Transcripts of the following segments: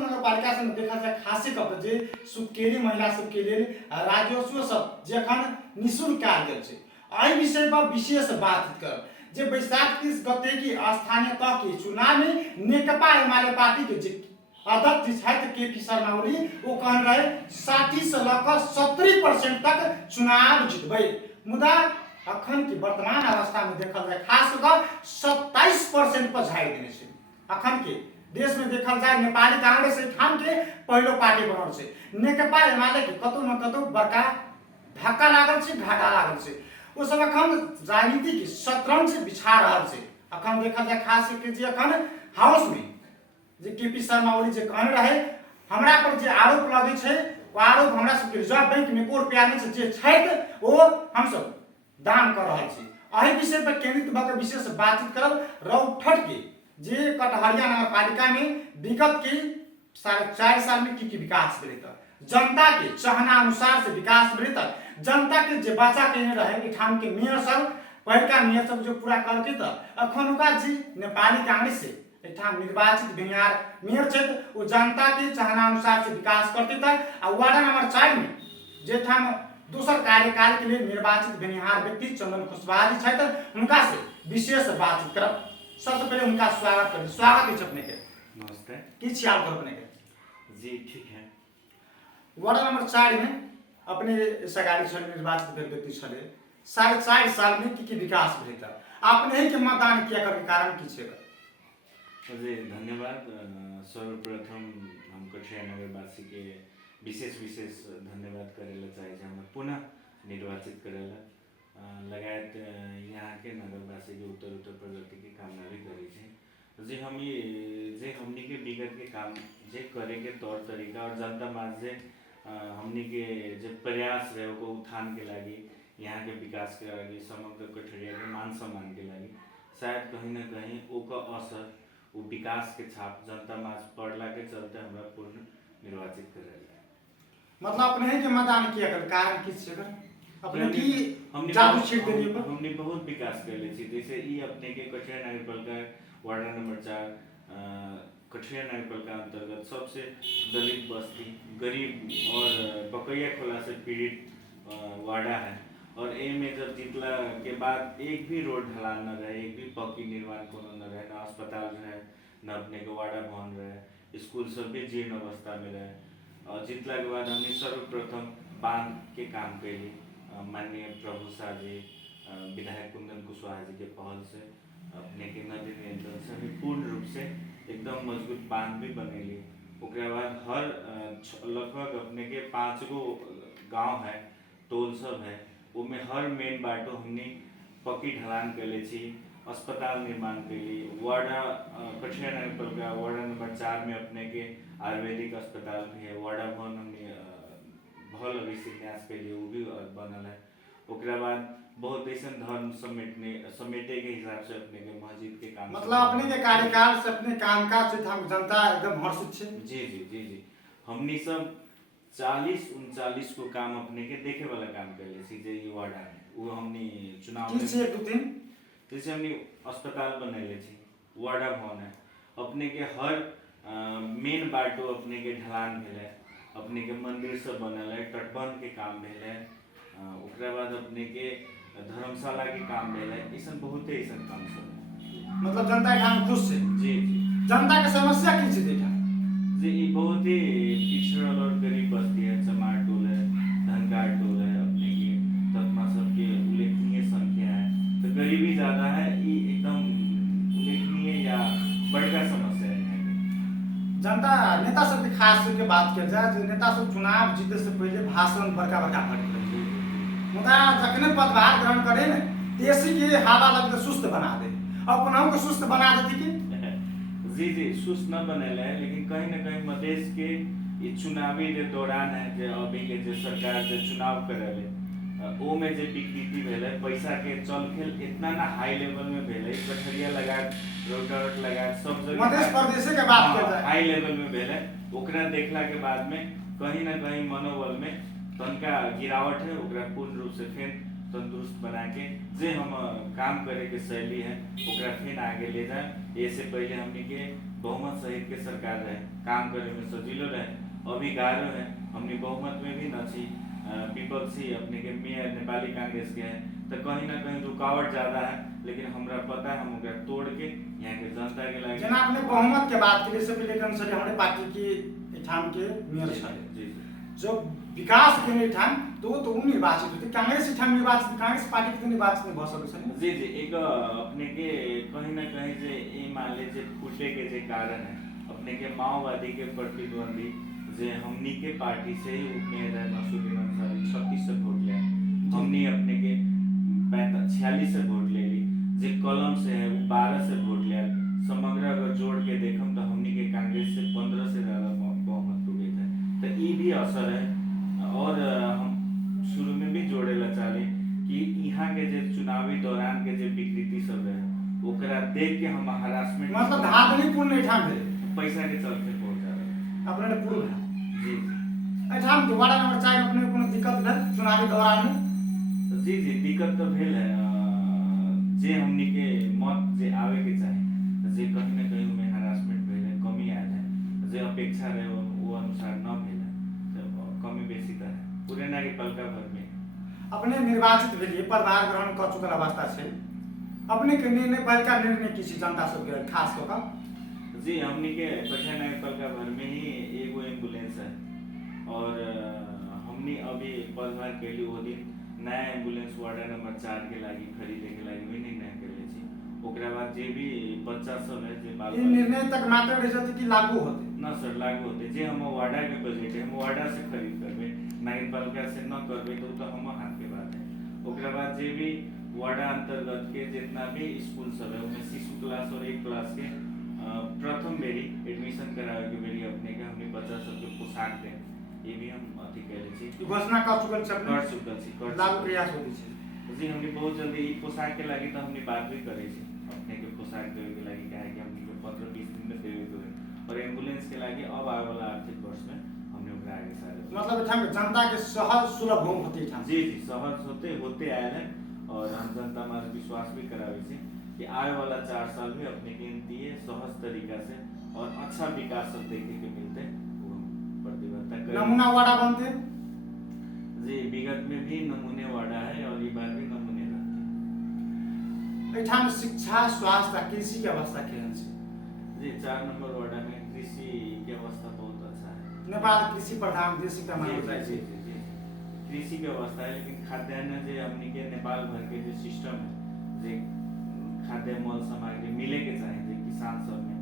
कतहु नगरपालिका से देखल जाए खासे कऽ जे सुकेरी महिला सबके लेल राजस्व सब जे अखन निःशुल्क कयल गेल छै, एहि विषय पर विशेष बातचीत करब जे बैसाख 30 गते की स्थानीय तह के चुनाव में नेकपा एमाले पार्टी के जे अध्यक्ष छथि के.पी. शर्मा ओली वो कहने रहे 60 से लऽ 70% तक चुनाव जीतबै, मुदा अखन की वर्तमान अवस्था में देखल जाए खास कर 27% पर झाड़ि देने छै। अखन के देश में देखल जाए नेपाली कांग्रेस ठाम के पहलो पार्टी बनल छै, नेकपा एमाले के कतौ न कतौ बड़का धक्का लागल छै, घाटा लागल छै। वो सब अखन राजनीति के शतरंज बिछा रहल छै। अखन देखल जाए खास करके जे अखन हाउस में जे के.पी. शर्मा ओली जे कहने रहे हमरा पर जे आरोप लगे छै वो आरोप हमरा सबके रिजर्व बैंक में एको रुपया नहीं छै, जे छै वो हम सब दान कर रहल छी। एहि विषय पर केंद्रित भऽ के विशेष बातचीत करब। रौठट के जे कटहरिया नगर पालिका में विगत के 4.5 साल में की विकास भेलै, जनता के चाहना अनुसार से विकास भेलै, जनता के जे बाचा केने रहे ठाम के मेयर सब पहिलका मेयर सब जो पूरा करके अखनुका जी नेपाली कांग्रेस से एठाम निर्वाचित भेनिहार मेयर छै वो जनता के चाहना अनुसार से विकास करते वार्ड नंबर 4 में जे ठाम दूसर कार्यकाल के लिए निर्वाचित भेनिहार व्यक्ति चंदन कुशवाहा जी छथि, उनका से विशेष बातचीत करब। सबसे पहले उनका स्वागत करें। स्वागत है अपने के। नमस्ते। की छियाल कर अपने के? जी ठीक है। वार्ड नंबर 4 में अपने सगारी छल निर्वाचित व्यक्ति छले, 4.5 साल में की विकास भेल आपने ही के मतदान किया कर कारण की छे? जी धन्यवाद। सर्वप्रथम हम कठिया नगरवासी के विशेष धन्यवाद करेला चाहे हमें पुनः निर्वाचित करेला लगायत यहाँ के नगरवासी के उत्तर प्रगति की कामना भी करी थी। जी हम ये जे हमनी के विगत के काम जे करे के तौर तरीका और जनता माज जे हमनी के जो प्रयास रहे वो उत्थान के लगी, यहाँ के विकास के लगी, समग्र कठरिया के मान सम्मान के लगी शायद कहीं न कहीं ओका असर वो विकास के छाप जनता माज पड़ला के चलते हमरा पूर्ण निर्वाचित करेला। मतलब अपने ही के मतदान किया कर कारण किस जगह अपने की जादू छीट देने पर हमने बहुत विकास कर ले छी। जैसे ई अपने के कठिया नगरपालिका वार्ड नंबर 4 कठिया नगरपालिका अंतर्गत सबसे दलित बस्ती, गरीब और बकैया खोला से पीड़ित वार्डा है और ए में जब जीतला के बाद एक भी रोड ढलान न रहे, एक भी पक्की निर्माण कोनो न रहे, न अस्पताल रहे, न अपने के वार्डा भवन रहे, स्कूल सब भी जीर्ण अवस्था में रहे। और जीतला के बाद हमने सर्वप्रथम बांध के काम कैली माननीय प्रभु शाह जी विधायक कुंदन कुशवाहा जी के पहल से अपने के नदी नियंत्रण से हमें पूर्ण रूप से एकदम मजबूत बांध भी बनेली। उसके बाद हर लगभग अपने के 5 गो गाँव है, टोल सब है, उनमें हर मेन बाटो हमने पक्की ढलान कैले छी, अस्पताल निर्माण कैली। वार्ड कठिया नगरपालिका वार्ड नंबर 4 में अपने के आयुर्वेदिक अस्पताल भी है, वार्डा भवन हमने भल अभी शिलान्यास कैली वो भी बनल है। उसके बाद बहुत ऐसा धर्म समेटे के हिसाब से अपने के मस्जिद के काम मतलब अपने के कार्यकाल से अपने कामकाज से हम जनता एकदम हर्षित छे। जी जी जी जी हमनी सब 40-39 को काम अपने के देखे वाला काम कैले छी जे ई वार्ड में वो हमनी चुनाव की छे 2-3 जैसे हमनी अस्पताल बनैले छी, वार्डा भवन है, अपने के हर मेन बाटो अपने के ढलान भेले, अपने के मंदिर सब बनल है, तटबंध के काम भेले, उसके बाद अपने के धर्मशाला के काम भेले, ऐसा बहुत ऐसा काम सब है। मतलब जनता ठाम खुश है। जी जी जनता के समस्या की छे देखा जी ये बहुत ही पिछड़ल और गरीब बस्ती है, चमार टोल है, धनकार टोल है, अपने के तत्मा सबके उल्लेखनीय संख्या है, तो गरीबी ज्यादा है, ये एकदम उल्लेखनीय या बड़का समस्या है। जनता नेता सब के खास करके बात किया जाए जो नेता सब चुनाव जीते से पहले भाषण बड़का फट मुदा जखने पदभार ग्रहण करे न तेजी के हवा लग सुस्त बना दे और कोनहु को सुस्त बना देती कि जी सुस्त न बनेले है, लेकिन कहीं न कहीं मधेश के ये चुनावी जो दौरान है जो अभी के जो सरकार जो चुनाव करेले ओ में जो विकृति भेले पैसा के चल खेल इतना ना हाई लेवल में भेले, कठरिया लगा रोड लगा सब जगह मधेश प्रदेश के बात कर जाए हाई लेवल में भेले, ओकरा देखला के बाद में कहीं न कहीं मनोबल में तनका गिरावट है, ओकरा पूर्ण रूप से फिर तंदुरुस्त बना के जे हम काम करे के शैली है ओकरा फिर आगे ले जाए। इससे पहले हमनी के बहुमत सहित के सरकार रहे, काम करे में सजिलो रहे। अभी गाह्रो है, हमने बहुमत में भी न छी, विपक्षी अपने के मेयर नेपाली कांग्रेस के हैं, तो कहीं ना कहीं रुकावट ज्यादा है, लेकिन हमरा पता है हम ओकरा तोड़ के यहाँ के जनता के लागे। जना आपने बहुमत के बात के लिए से पहले अनुसार हमारे पार्टी की ठाम के मेयर जी, छे जी, जो विकास के ठाम तो वो निर्वाचित होते, कांग्रेस ठाम निर्वाचित, कांग्रेस पार्टी के निर्वाचित नहीं भ सकै छ। जी जी, एक अपने के कहीं ना कहीं जे ये मान ले जे फूटे के जे कारण है, अपने के माओवादी के प्रतिद्वंदी जे हमनी के पार्टी से ही उठने रहे नसरुद्दीन अंसारी 36 से वोट लिया, हमनी अपने के 46 से वोट ले ली, जे कलम से है वो 12 से वोट लिया। समग्र अगर जोड़ के देखम तो हमनी के कांग्रेस से 15 से ज्यादा बहुमत हो गई था, तो ये भी असर है। और हम शुरू में भी जोड़े ला चाहे कि यहाँ के जे चुनावी दौरान के जे विकृति सब है ओकरा देख के हम हरासमेंट मतलब धांधलीपूर्ण नहीं ठाम भेल, पैसा के चलते बहुत ज्यादा अपने ने पूर्ण जी ठाम के वार्ड नंबर 4 अपने कोनो दिक्कत भेल चुनावी दौरान में? जी जी, दिक्कत तो भेल है। जे हमनी के मत जे आवे के चाहे, जे कहीं ना कहीं में हरासमेंट भेल है, कमी आयल है, जे अपेक्षा रहे वो अनुसार न भेल है, तो कमी बेसी तो है पूरे नागरिकपालिका भर में। अपने निर्वाचित भेलिए, पदभार ग्रहण कर चुकल अवस्था से अपने के निर्णय पालिका निर्णय किसी जनता सबके खास होकर? जी, हमनी के कठिया नागरिकपालिका भर में ही एगो एम्बुलेंस है, और हमनी अभी पदभार कैली वो दिन नया एम्बुलेंस वार्ड नंबर 4 के लागी खरीदे के लागी भी निर्णय कैले छी। ओकरा बाद जे भी बच्चा सब है जे बाल ये निर्णय तक मात्र रह जाते कि लागू होते? ना सर, लागू होते। जे हम वार्डा के बजट है, हम वार्डा से खरीद करबे, नागरिकपालिका से न करबे तो हम हाथ के बात है। ओकरा बाद जे भी वार्डा अंतर्गत के जितना भी स्कूल सब है उनमें शिशु क्लास और 1 क्लास के प्रथम बेरी एडमिशन करावे के बेरी अपने के हमने बच्चा सबके पोशाक दें, ये भी हम अथी कैले छी, घोषणा कर चुकल छी, कर चुकल छी, लागू प्रयास होती है। जी, हमने बहुत जल्दी ई पोशाक के लागी तो हमने बात भी करे छी, अपने के पोशाक देवे के लागी काहे कि हमने 15-20 दिन में देवे के होई, और एम्बुलेंस के लागी अब आवे वाला आर्थिक वर्ष में हमने ओकरा आगे सारे मतलब ठाम जनता के सहज सुलभ होम होते ठाम। जी जी, सहज होते आयल है, और हम जनता में विश्वास भी करावे छी कि आने वाला 4 साल में अपने के दिए सहज तरीका से और अच्छा विकास सब देखे के मिलते, वो प्रतिबद्धता करें। नमूना वार्डा बनते? जी, विगत में भी नमूने वार्डा है और ये बार भी नमूने रहते। ठाम शिक्षा, स्वास्थ्य, कृषि की अवस्था केहन छै? जी, 4 नंबर वार्डा में कृषि की अवस्था बहुत अच्छा है। नेपाल कृषि प्रधान देश का मानल जाए जी छै। जी जी, कृषि की अवस्था है, लेकिन खाद्यान्न जे हमनी के नेपाल भर के जो सिस्टम है, जे खाद्य मल सामग्री मिले के चाहे जे किसान सब में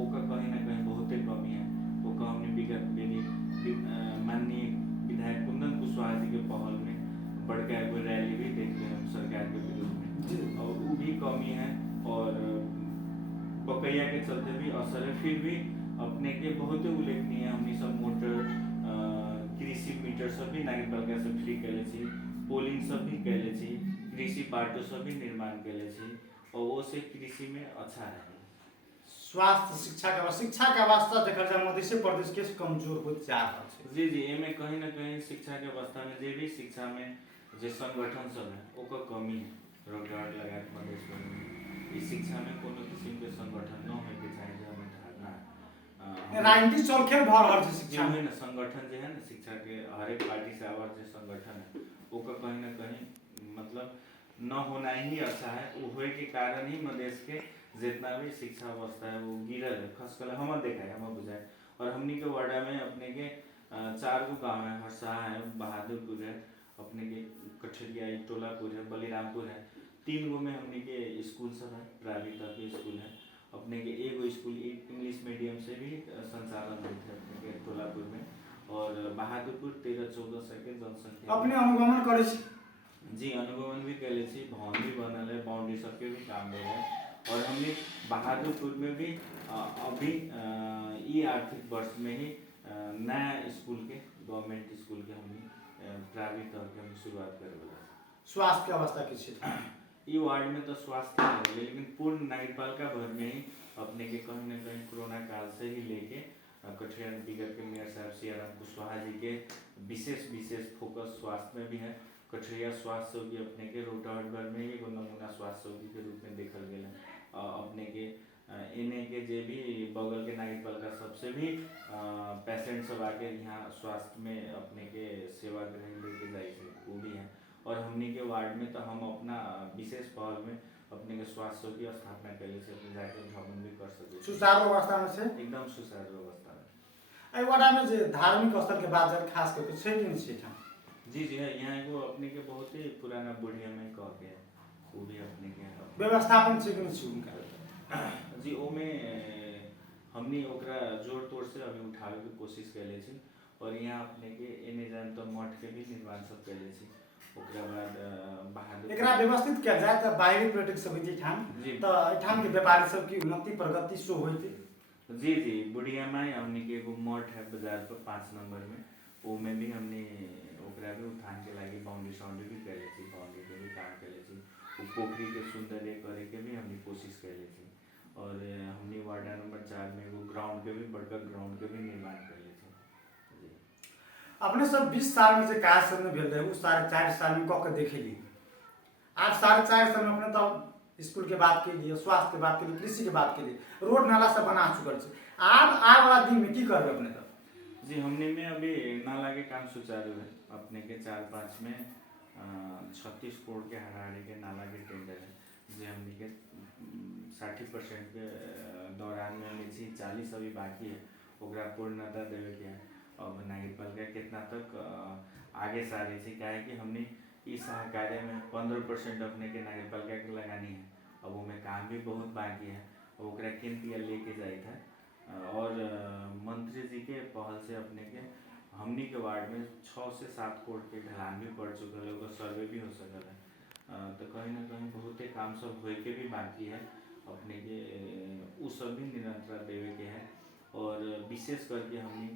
ओका कहीं ना कहीं बहुते कमी है। ओका हमने विगत बेरी माननीय विधायक कुंदन कुशवाहा जी के पहल में बड़का एगो रैली भी देखते हैं सरकार के विरोध में, और वो भी कमी है, और बकैया के चलते भी असर है। फिर भी अपने के बहुत उल्लेखनीय हमनी सब मोटर कृषि मीटर सब भी नागरिकपालिका से फ्री कैले छी, पोलिंग सब भी कैले छी, कृषि बाटो सब भी निर्माण कैले छी, और वो से कृषि में अच्छा है। स्वास्थ्य, शिक्षा का वास्ता देखल जाए मध्य प्रदेश के कमजोर होत जा रहल छै। जी जी, एमे कहीं ना कहीं शिक्षा के अवस्था में जे भी शिक्षा में जे संगठन सब है ओकर कमी है। रोजगार लगा के मध्य प्रदेश में इस शिक्षा में कोनो किस्म के संगठन न होय के चाहे, जो हमें धारणा है। राजनीति चलखेल भ रहल छै शिक्षा में ना संगठन जो है ना शिक्षा के हर एक पार्टी से आवाज जो संगठन है ओकर कहीं ना कहीं मतलब न होना ही अच्छा है। वो होए के कारण ही मधेश के जितना भी शिक्षा अवस्था है वो गिरल है, खासकर हम देखा है, हम बुझाए। और हमनी के वार्डा में अपने के 4 गो गाँव है, हरसा है, बहादुरपुर है, अपने के कठरिया टोलापुर है, बलिरामपुर है। 3 गो में हमने के स्कूल सब है, प्राइवेट के स्कूल है। अपने के एगो स्कूल इंग्लिश मीडियम से भी संचालन होते हैं अपने के टोलापुर में, और बहादुरपुर 13-14 सौ के जनसंख्या अपने अनुगमन करे छी। जी, अनुगमन भी कैले छी, भवन भी बनल है, बाउंड्री सबके भी काम भेल है। और हमने बहादुरपुर में भी अभी ये आर्थिक वर्ष में ही नया स्कूल के गवर्नमेंट स्कूल के हमने प्राइवेट तौर पर हम शुरुआत करे वाला। स्वास्थ्य की अवस्था किसी ये वार्ड में तो स्वास्थ्य है, लेकिन पूर्ण नागरिकपालिका भर में ही अपने के कहीं ना कहीं कोरोना काल से ही लेके कठिया बिगड़ के मेयर साहब सियाराम कुशवाहा जी के विशेष फोकस स्वास्थ्य में भी है। कठरिया स्वास्थ्य चौकी अपने के रोटावट भर में ही एगो नमूना स्वास्थ्य चौकी के रूप में देखल गया है। अपने के इन्हें के जे भी बगल के नागरिकपालिका सबसे भी पेशेंट सब आके यहाँ स्वास्थ्य में अपने के सेवा ग्रहण लेके जाए थे वो भी है। और हमनी के वार्ड में तो हम अपना विशेष पहल में अपने के स्वास्थ्य की स्थापना कैले से अपने जाके भ्रमण भी कर सके सुचारू अवस्था में से एकदम सुचारू अवस्था में। आई वडा में जे धार्मिक स्थल के बात जब खास करके छै कि नहीं छै जी जी है यहाँ एगो अपने के बहुत ही पुराना बुढ़िया में कह के वो भी अपने के व्यवस्थापन छै कि नहीं छै उनका जी ओमे हमनी ओकरा जोड़ तोड़ से अभी उठावे की कोशिश कैले छी। और यहाँ अपने के एने जान तो मठ के भी निर्माण सब कैले छी। ओकरा बाद बहादुर एकरा व्यवस्थित किया जाए तो बाहरी पर्यटक समिति ठाम तो ठाम के व्यापारी सब की उन्नति प्रगति शो होती। जी जी बुढ़िया में हमने के एगो मठ है बाजार पर 5 नंबर में वो में भी हमने ओकरा भी उठान के लागी बाउंड्री साउंड्री भी कैले छी बाउंड्री के भी काम कैले छी पोखरी के सुंदर करे के भी हमने कोशिश कैले छी। और हमने वार्ड नंबर 4 में वो ग्राउंड के भी बड़का ग्राउंड के भी निर्माण कैले छी। जी अपने सब 20 साल में से कार्य सब में भेल रहे उस 4.5 साल में कह के देखे ली आज 4.5 साल में अपने तो स्कूल के बात के लिए स्वास्थ्य के बात के लिए कृषि के बात के लिए रोड नाला सब बना चुकल से अब आने वाला दिन में की करबे अपने तो जी हमने में अभी नाला के काम सुचारू है अपने के 4-5 में 36 करोड़ के हाराहारी के नाला के टेंडर है जी हमने के 60% के दौरान में हमें 40 अभी बाकी है ओकरा पूर्णता देवे के है। अब नागरिकपालिका कितना तक आगे सारे थी क्या है कि हमने इस सहकार्य में 15% अपने के नागरिकपालिका के लगानी है। अब वो में काम भी बहुत बाकी है ओकरा केंद्र लेके जाए था। और मंत्री जी के पहल से अपने के हमनी के वार्ड में 6 से 7 करोड़ के ढलान भी पड़ चुका है उसका सर्वे भी हो सकता है। तो कहीं ना कहीं बहुत काम सब हो के भी बाकी है अपने के उस सब भी निरंतर देवे के है। और विशेष करके हमने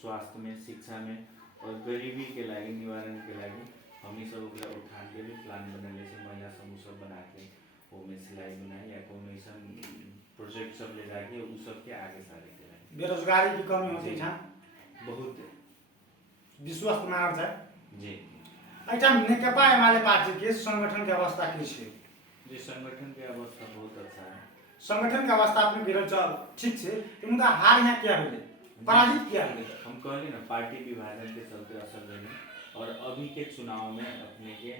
स्वास्थ्य में शिक्षा में और गरीबी के लागी निवारण के लागी हमी सब उठान के भी प्लान बना से महिला समूह सब बना के वो में सिलाई बुनाई या कोनो ऐसा प्रोजेक्ट सब ले जाके उस सब के आगे सारे के लागी बेरोजगारी की कमी होती है बहुत विश्वास मानव जाए जी अच्छा नेकपा एमाले पार्टी के संगठन की अवस्था की है जी संगठन की अवस्था बहुत अच्छा है। संगठन की अवस्था अपने गिरल चल ठीक है उनका हार यहाँ क्या मिले पराजित किया गया हम कहले ना पार्टी विभाजन के चलते असर रहे और अभी के चुनाव में अपने के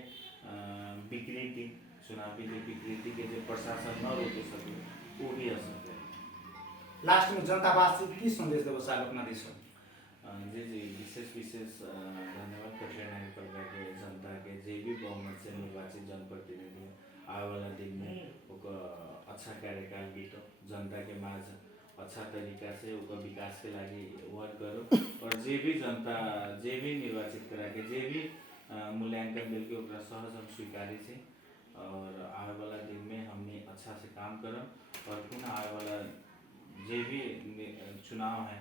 विकृति चुनावी के विकृति के जो प्रशासन न रोके सके वो भी असर रहे। लास्ट में जनता वासी की संदेश देव साहब अपना देश जी जी विशेष धन्यवाद कठिन नागरिकपालिका के जनता के जे भी बहुमत से निर्वाचित जनप्रतिनिधि आने वाला दिन में अच्छा कार्यकाल बीतो जनता के माझ अच्छा तरीका से विकास के लागी वर्क करो और जे भी जनता जे भी निर्वाचित करा के जे भी मूल्यांकन मिल के सहज हम स्वीकारी थे। और आने वाला दिन में हमने अच्छा से काम करम और पुनः आने वाला जे भी चुनाव है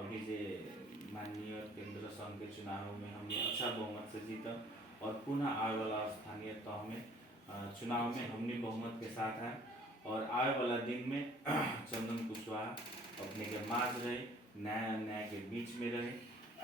अभी जे माननीय केंद्र संघ के चुनाव में हमने अच्छा बहुमत से जीता और पुनः आने वाला स्थानीय तह में चुनाव में हमने बहुमत के साथ है। और आने वाला दिन में चंदन कुशवाहा अपने के माझ रहे न्याय के बीच में रहे।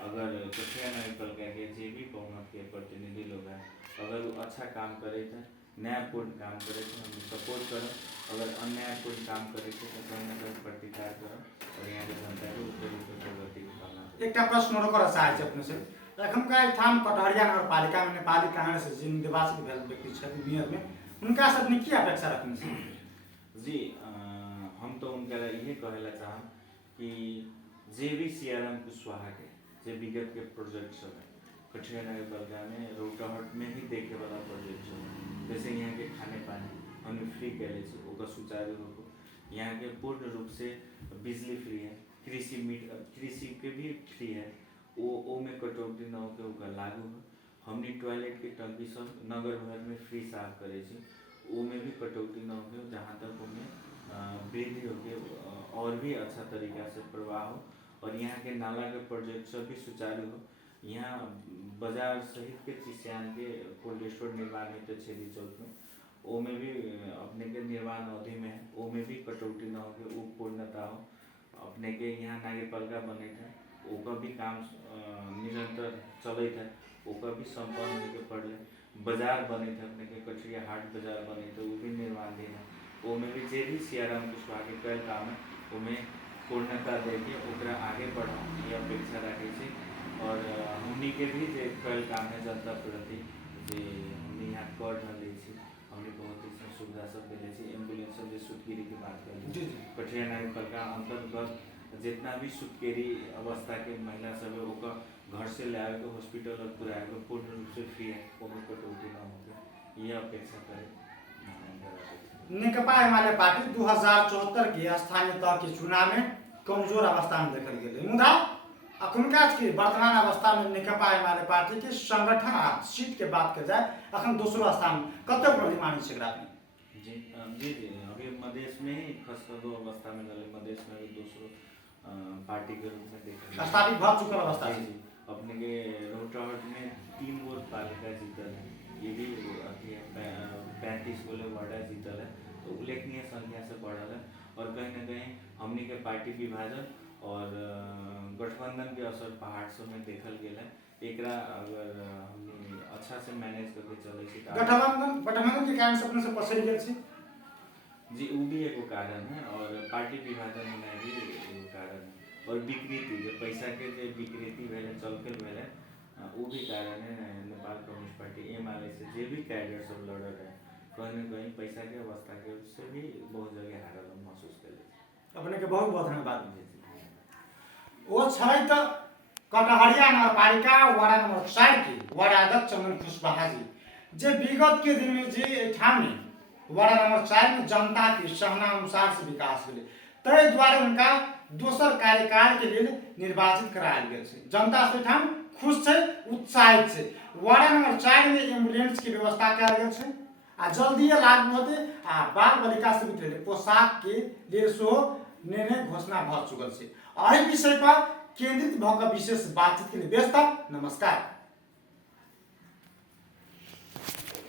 अगर कठिया नागरिकपालिका के जे भी बहुमत के प्रतिनिधि लोग हैं अगर वो अच्छा काम करे थे न्यायपूर्ण काम करे थे हम सपोर्ट करें अगर अन्यायपूर्ण काम करे थे तो कहीं ना कहीं प्रतिकार करें और यहाँ के जनता के उत्तर रूप प्रगति करना। एक प्रश्न कर चाहे अपने से एखनका ठाम कटहरिया नगरपालिका में नेपाली कहानी से जिन निवासी व्यक्ति छथिन मेयर में उनका सबने की अपेक्षा रखने जी हम तो उनका ये कहेला चाहम कि जे भी सीआरएम कुशवाहा के जे विगत के प्रोजेक्ट सब है कठिया नागरिकपालिका में रोटाहट में ही देखे वाला प्रोजेक्ट सब जैसे यहाँ के खाने पानी हमें फ्री कैले सुचारू हो यहाँ के पूर्ण रूप से बिजली फ्री है कृषि के भी फ्री है वो में कटौती न होकर लागू हो। हमने टॉयलेट के टंकी सब नगर भर में फ्री साफ करे वो में भी कटौती न हो जहाँ तक उनमें वृद्धि होके और भी अच्छा तरीका से प्रवाह हो। और यहाँ के नाला के प्रोजेक्ट सब भी सुचारू हो। यहाँ बाजार सहित के चिसियान के कोल्ड स्टोर निर्माण है तो छेदी चौक में वो में भी अपने के निर्माण अवधि में है वो में भी कटौती न हो वो पूर्णता हो। अपने के यहाँ नागरिकपालिका बने थे ओका भी काम निरंतर चले थे ओका भी संपन्न होकर पड़े। बाजार बने थे अपने के कठरिया हाट बाजार बने थे वो भी निर्माण देना ओमे भी जे भी सियाराम कुशवाहा के कल काम है ओमे पूर्णता देके ओकरा आगे बढ़ा ये अपेक्षा रखे छी। और हमनी के भी जे कल काम है जनता प्रति जे हमनी यहाँ कर न ले छी, हमनी बहुत ही सुविधा सब देले छी। एम्बुलेंस सब जे सुतगिरी की बात कर जी जी कठिया नागरिकपालिका अंतर्गत जितना भी सुतकेरी अवस्था के महिला सब है ओकर घर से ले आवे के हॉस्पिटल और पूरा आवे पूर्ण रूप से फ्री है, कोनो कटौती न होके ये अपेक्षा करे। नेकपा एमाले पार्टी 2074 के स्थानीय तह के चुनाव में कमजोर अवस्था में देखल गेल मुदा अखुनका के वर्तमान अवस्था में नेकपा एमाले पार्टी के संगठन आ सीट के बात कर जाए अखन दूसरो स्थान कते प्रतिमानी छै एकरा में। जी जी जी अभी मधेश में ही खसकदो अवस्था में गले, मधेश में भी दूसरो पार्टी के रूप में देखा स्थापित भ चुकल अवस्था है। अपने के रोहटाट में 3 गो पालिका जीतल है, ये भी अथी 35 गोले वार्डा जीतल है, तो उल्लेखनीय संख्या से बढ़ल है। और कहीं न कहीं हमनी के पार्टी विभाजन और गठबंधन के असर पहाड़ सब में देखल गेल है। एकरा अगर हमनी अच्छा से मैनेज करके चले छी गठबंधन के कारण अपने से पसर गेल छी जी, वो भी एगो कारण है। और पार्टी विभाजन में भी एगो कारण है। और विकृति जो पैसा के जो विकृति भेले चलके भेले वो भी कारण है। नेपाल कम्युनिस्ट पार्टी एमाले से जे भी कैडर सब लड़ रहे कहीं न कहीं पैसा के अवस्था के से भी बहुत जगह हारल महसूस कर अपने के बहुत बहुत धन्यवाद। वो छै त कटहरिया नगरपालिका वार्ड नंबर 4 के वार्ड अध्यक्ष चंदन कुशवाहा जी जे विगत के दिन में जे ठाम में वार्ड नंबर 4 में जनता के सहना अनुसार से विकास भेले तै द्वारा उनका दोसर कार्यकाल के लिए निर्वाचित करायल गेल छै। जनता से ठाम खुश छै, उत्साहित छै। वार्ड नंबर 4 में एम्बुलेंस की व्यवस्था कयल गेल छै आ जल्दी लागू होते आ बाल बालिका से भी पोशाक के लिए सो निर्णय घोषणा भ चुकल छै। एहि विषय पर केंद्रित भऽ कऽ विशेष बातचीत के लिए व्यस्त। नमस्कार।